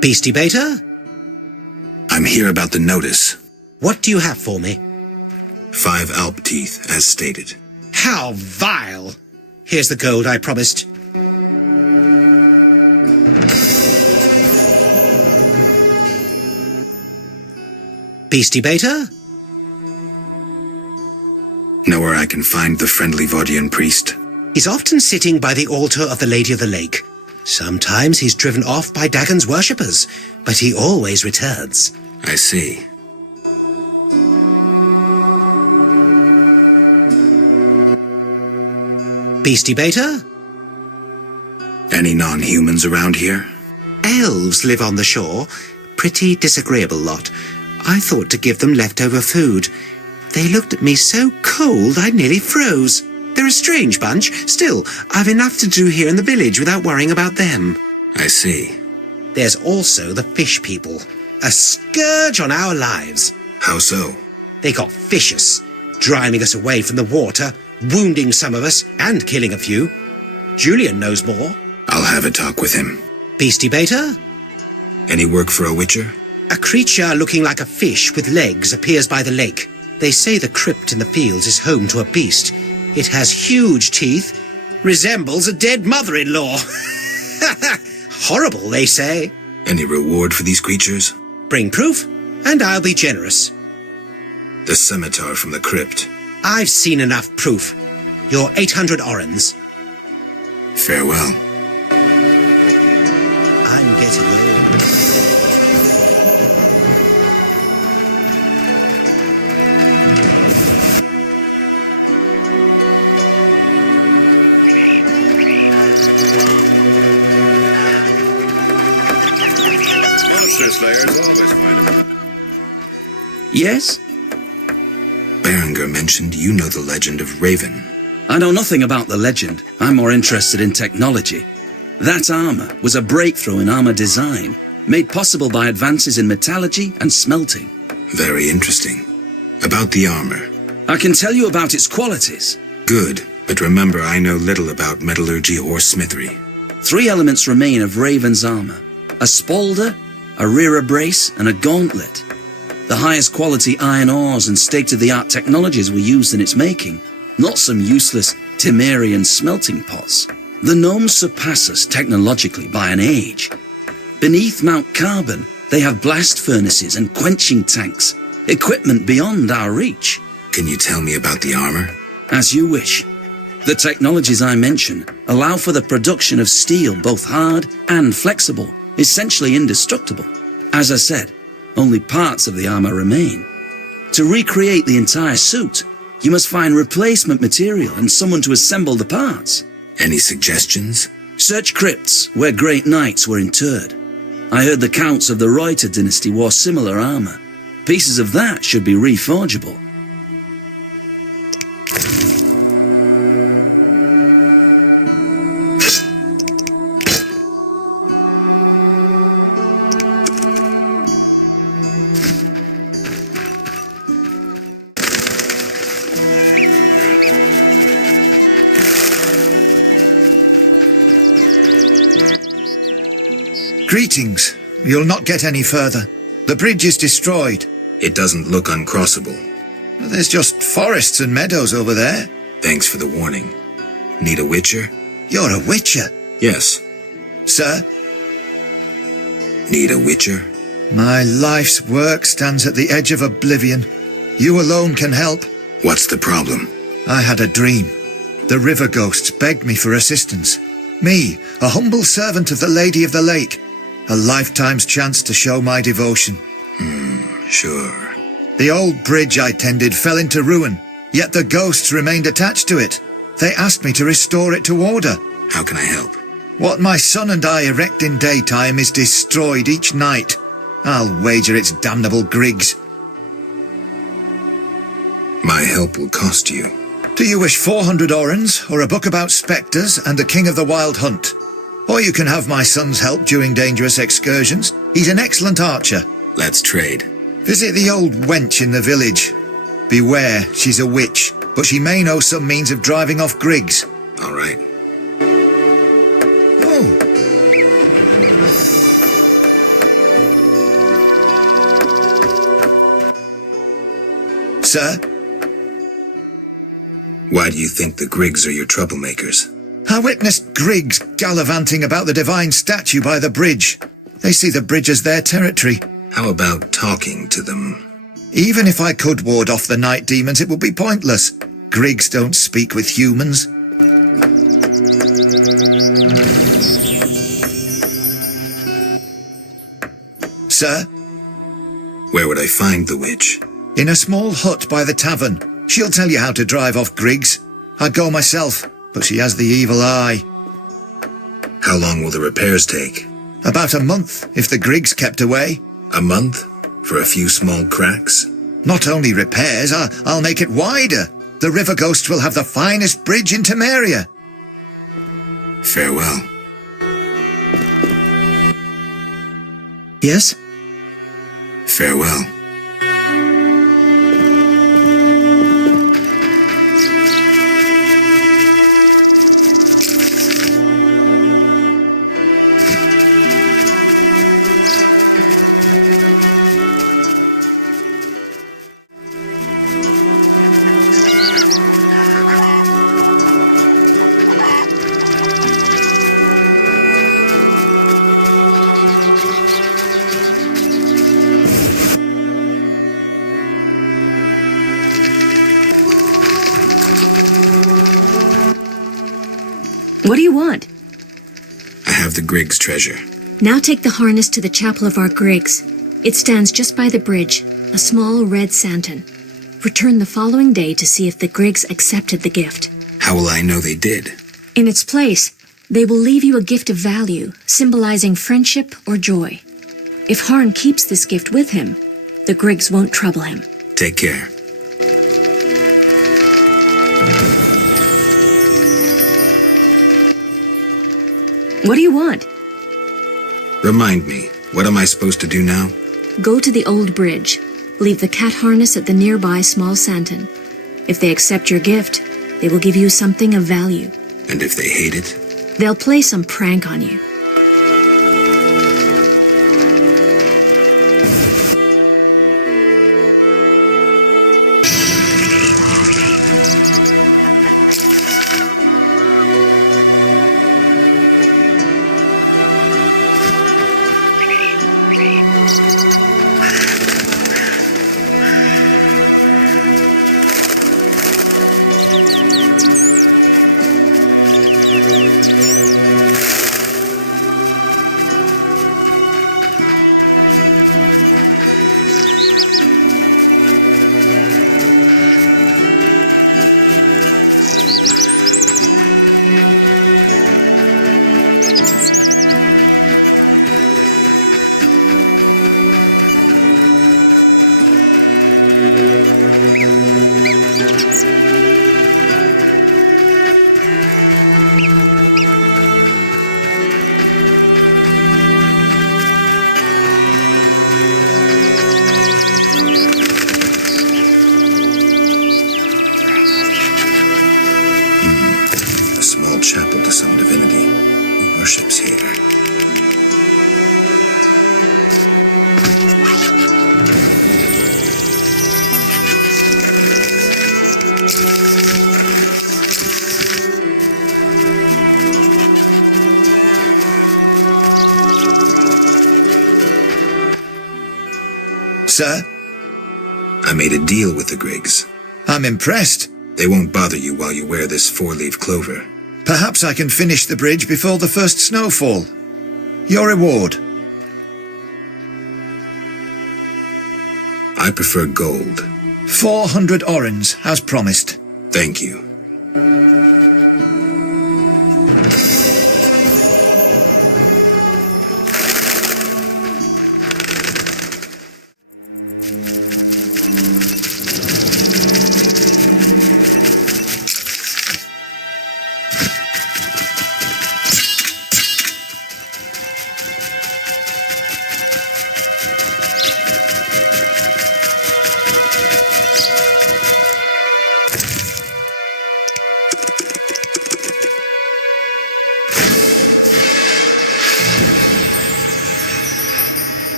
Beastie Beta? I'm here about the notice. What do you have for me? 5 Alp teeth, as stated. How vile! Here's the gold I promised. Beastie Beta? Know where I can find the friendly Vaudian priest? He's often sitting by the altar of the Lady of the Lake. Sometimes he's driven off by Dagon's worshippers, but he always returns. I see. Beastie Beta? Any non-humans around here? Elves live on the shore. Pretty disagreeable lot. I thought to give them leftover food. They looked at me so cold I nearly froze. They're a strange bunch. Still, I've enough to do here in the village without worrying about them. I see. There's also the fish people. A scourge on our lives. How so? They got vicious, driving us away from the water, wounding some of us, and killing a few. Julian knows more. I'll have a talk with him. Beastie Beta? Any work for a witcher? A creature looking like a fish with legs appears by the lake. They say the crypt in the fields is home to a beast. It has huge teeth, resembles a dead mother-in-law. Horrible, they say. Any reward for these creatures? Bring proof, and I'll be generous. The Cemetaur from the crypt. I've seen enough proof. Your 800 orens. Farewell. I'm getting old. Monster slayers always find them. Yes? Berenger mentioned you know the legend of Raven. I know nothing about the legend. I'm more interested in technology. That armor was a breakthrough in armor design, made possible by advances in metallurgy and smelting. Very interesting. About the armor. I can tell you about its qualities. Good, but remember I know little about metallurgy or smithery. 3 elements remain of Raven's armor: a spalder, a rear brace, and a gauntlet. The highest quality iron ores and state-of-the-art technologies were used in its making, not some useless Temerian smelting pots. The gnomes surpass us technologically by an age. Beneath Mount Carbon, they have blast furnaces and quenching tanks, equipment beyond our reach. Can you tell me about the armor? As you wish. The technologies I mention allow for the production of steel both hard and flexible, essentially indestructible. As I said, only parts of the armor remain. To recreate the entire suit, you must find replacement material and someone to assemble the parts. Any suggestions? Search crypts where great knights were interred. I heard the counts of the Reuter dynasty wore similar armor. Pieces of that should be reforgeable. Greetings. You'll not get any further. The bridge is destroyed. It doesn't look uncrossable. There's just forests and meadows over there. Thanks for the warning. Need a witcher? You're a witcher? Yes. Sir? Need a witcher? My life's work stands at the edge of oblivion. You alone can help. What's the problem? I had a dream. The river ghosts begged me for assistance. Me, a humble servant of the Lady of the Lake. A lifetime's chance to show my devotion. Sure. The old bridge I tended fell into ruin, yet the ghosts remained attached to it. They asked me to restore it to order. How can I help? What my son and I erect in daytime is destroyed each night. I'll wager it's damnable Griggs. My help will cost you. Do you wish 400 orens, or a book about spectres and the king of the wild hunt? Or you can have my son's help during dangerous excursions. He's an excellent archer. Let's trade. Visit the old wench in the village. Beware, she's a witch. but she may know some means of driving off Griggs. All right. Oh. Sir? Why do you think the Griggs are your troublemakers? I witnessed Griggs gallivanting about the divine statue by the bridge. They see the bridge as their territory. How about talking to them? Even if I could ward off the night demons, it would be pointless. Griggs don't speak with humans. Sir? Where would I find the witch? In a small hut by the tavern. She'll tell you how to drive off Griggs. I'd go myself, but she has the evil eye. How long will the repairs take? About a month, if the Griggs kept away. A month? For a few small cracks? Not only repairs, I'll make it wider. The River Ghost will have the finest bridge in Temeria. Farewell. Yes? Farewell. What do you want? I have the Griggs treasure. Now take the harness to the chapel of our Griggs. It stands just by the bridge, a small red santon. Return the following day to see if the Griggs accepted the gift. How will I know they did? In its place, they will leave you a gift of value, symbolizing friendship or joy. If Harn keeps this gift with him, the Griggs won't trouble him. Take care. What do you want? Remind me, what am I supposed to do now? Go to the old bridge. Leave the cat harness at the nearby small santon. If they accept your gift, they will give you something of value. And if they hate it? They'll play some prank on you. Chapel to some divinity who worships here. Sir? I made a deal with the Griggs. I'm impressed. They won't bother you while you wear this four-leaf clover. Perhaps I can finish the bridge before the first snowfall. Your reward. I prefer gold. 400 orens, as promised. Thank you.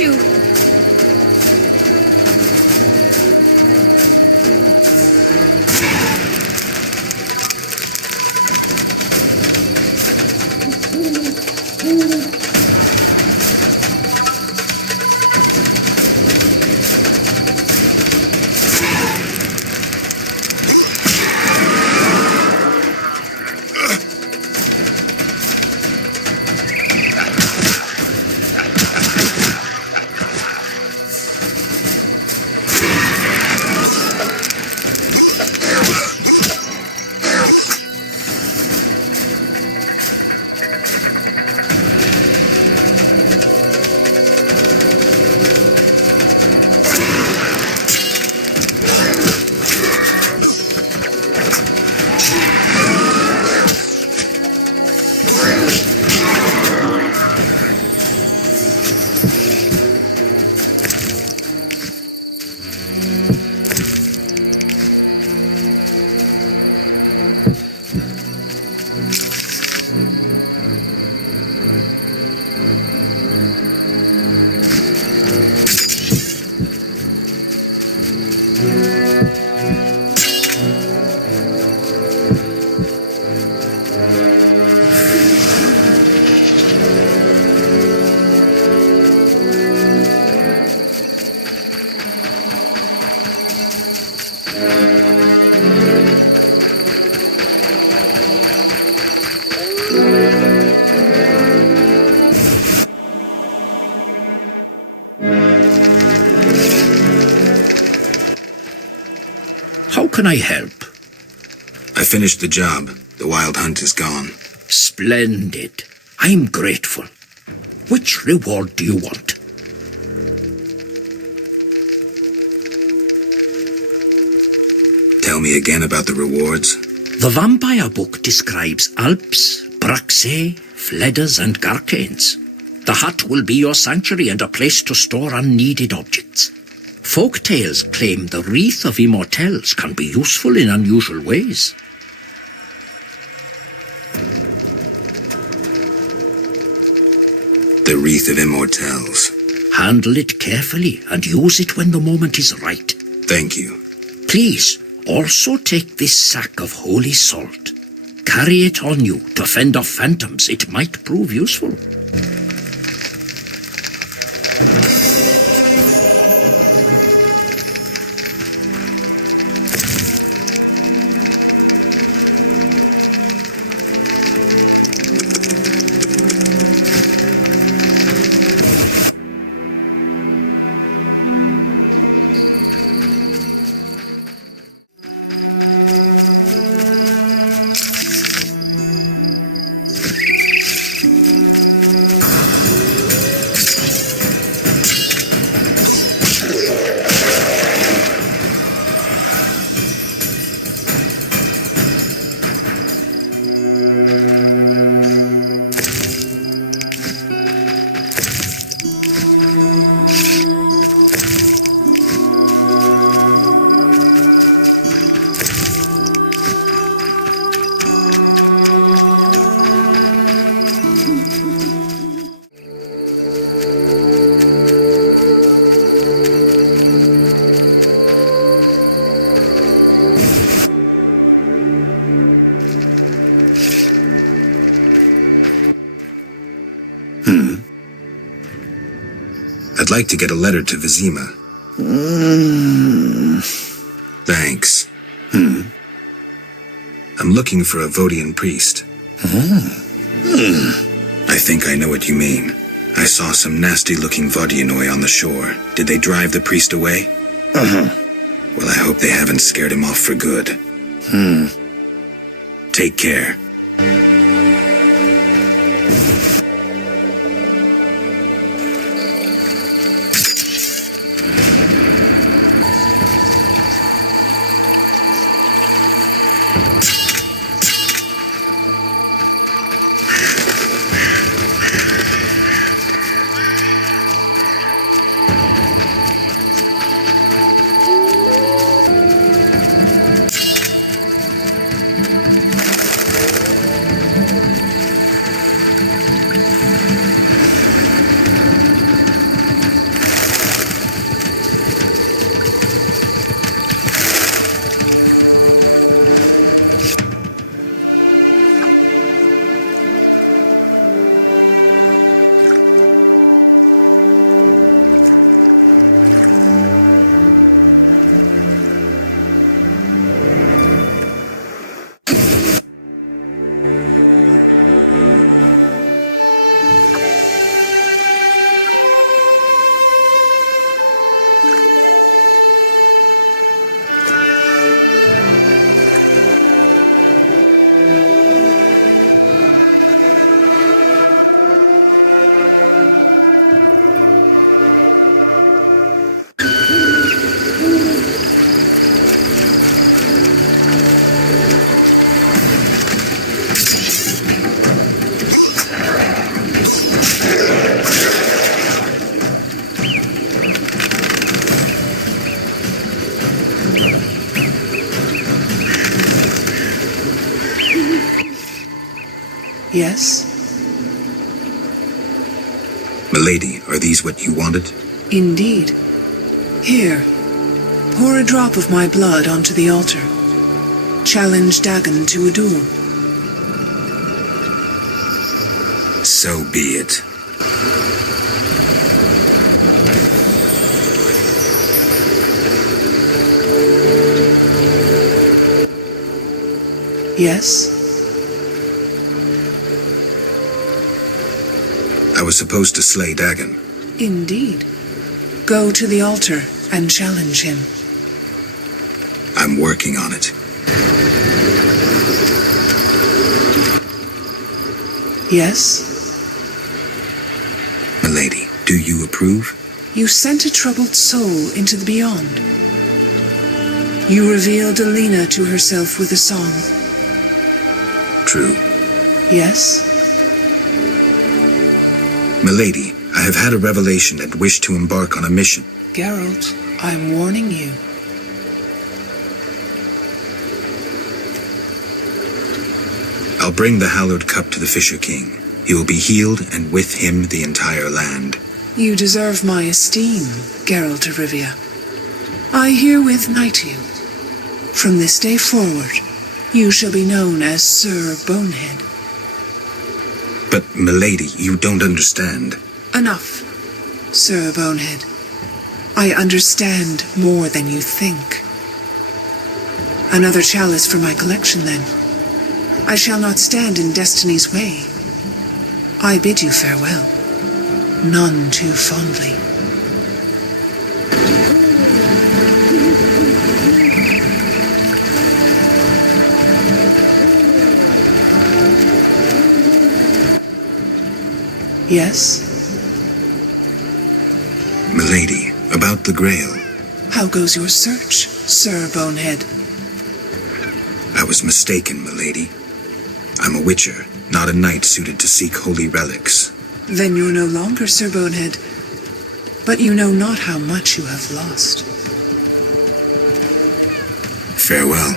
you. How can I help? I finished the job. The wild hunt is gone. Splendid. I'm grateful. Which reward do you want? Tell me again about the rewards. The vampire book describes Alps, Braxae, Fledders and Garcanes. The hut will be your sanctuary and a place to store unneeded objects. Folk tales claim the Wreath of Immortelles can be useful in unusual ways. The Wreath of Immortelles. Handle it carefully and use it when the moment is right. Thank you. Please, also take this sack of holy salt. Carry it on you to fend off phantoms. It might prove useful. I'd like to get a letter to Vizima. Thanks. I'm looking for a Vodian priest. I think I know what you mean. I saw some nasty-looking Vodianoi on the shore. Did they drive the priest away? Well, I hope they haven't scared him off for good. Take care. Yes? Milady, are these what you wanted? Indeed. Here, pour a drop of my blood onto the altar. Challenge Dagon to a duel. So be it. Yes? I was supposed to slay Dagon. Indeed. Go to the altar and challenge him. I'm working on it. Yes? Milady, do you approve? You sent a troubled soul into the beyond. You revealed Alina to herself with a song. True. Yes? Milady, I have had a revelation and wish to embark on a mission. Geralt, I'm warning you. I'll bring the hallowed cup to the Fisher King. He will be healed, and with him the entire land. You deserve my esteem, Geralt of Rivia. I herewith knight you. From this day forward, You shall be known as Sir Bonehead. But, milady, you don't understand. Enough, Sir Bonehead. I understand more than you think. Another chalice for my collection, then. I shall not stand in destiny's way. I bid you farewell, none too fondly. Yes? Milady, about the Grail. How goes your search, Sir Bonehead? I was mistaken, milady. I'm a witcher, not a knight suited to seek holy relics. Then you're no longer Sir Bonehead, but you know not how much you have lost. Farewell.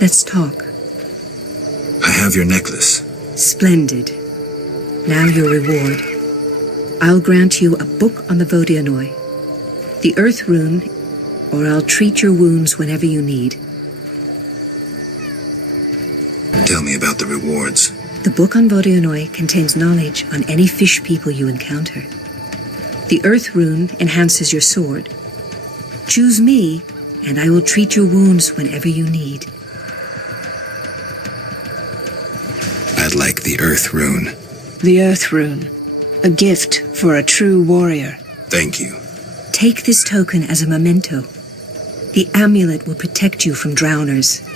Let's talk. I have your necklace. Splendid. Now your reward. I'll grant you a book on the Vodyanoi, the Earth Rune, or I'll treat your wounds whenever you need. Tell me about the rewards. The book on Vodyanoi contains knowledge on any fish people you encounter. The Earth Rune enhances your sword. Choose me, and I will treat your wounds whenever you need. I'd like the Earth Rune. The Earth Rune. A gift for a true warrior. Thank you. Take this token as a memento. The amulet will protect you from drowners.